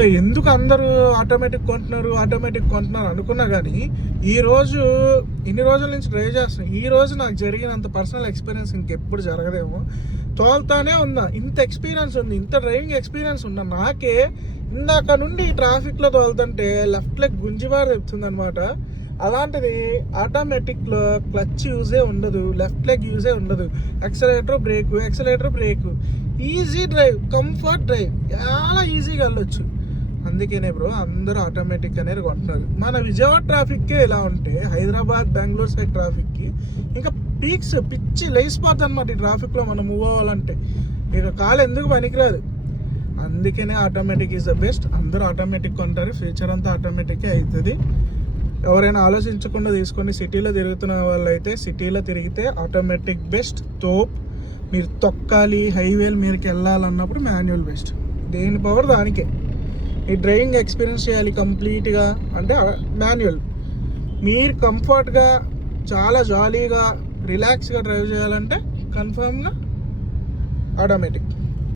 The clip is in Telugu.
సో ఎందుకు అందరూ ఆటోమేటిక్ కొంటున్నారు అనుకున్నా కానీ ఇన్ని రోజుల నుంచి డ్రైవ్ చేస్తున్నాను. ఈ రోజు నాకు జరిగినంత పర్సనల్ ఎక్స్పీరియన్స్ ఇంకెప్పుడు జరగదేమో. తోలుతానే ఉన్నా, ఇంత ఎక్స్పీరియన్స్ ఉంది, ఇంత డ్రైవింగ్ ఎక్స్పీరియన్స్ ఉన్నా నాకే ఇందాక నుండి ట్రాఫిక్లో తోలుతుంటే లెఫ్ట్ లెగ్ గుంజిబార్ చెప్తుంది అనమాట. అలాంటిది ఆటోమేటిక్లో క్లచ్ యూజే ఉండదు, లెఫ్ట్ లెగ్ యూజే ఉండదు, accelerator brake, easy drive, comfort drive, చాలా ఈజీగా వెళ్ళొచ్చు. అందుకనే బ్రో అందరూ ఆటోమేటిక్ అనేది కొంటున్నారు. మన విజయవాడ ట్రాఫిక్కే ఇలా ఉంటే హైదరాబాద్ బెంగళూరు సైడ్ ట్రాఫిక్కి ఇంకా పీక్స్ పిచ్చి లేసిపోతుంది అనమాట. ఈ ట్రాఫిక్లో మనం మూవ్ అవ్వాలంటే ఇక కాలు ఎందుకు పనికిరాదు. అందుకనే ఆటోమేటిక్ ఈజ్ ద బెస్ట్. అందరూ ఆటోమేటిక్ కొంటారు, ఫ్యూచర్ అంతా ఆటోమేటిక్కే అవుతుంది. ఎవరైనా ఆలోచించకుండా తీసుకొని సిటీలో తిరుగుతున్న వాళ్ళు అయితే సిటీలో తిరిగితే ఆటోమేటిక్ బెస్ట్. తోప్ మీరు తొక్కాలి, హైవేలు మీదకి వెళ్ళాలన్నప్పుడు మాన్యువల్ బెస్ట్. దేని పవర్ దానికే. ఈ డ్రైవింగ్ ఎక్స్పీరియన్స్ చేయాలి కంప్లీట్గా అంటే మాన్యువల్. మీరు కంఫర్ట్గా చాలా జాలీగా రిలాక్స్గా డ్రైవ్ చేయాలంటే కన్ఫర్మ్గా ఆటోమేటిక్.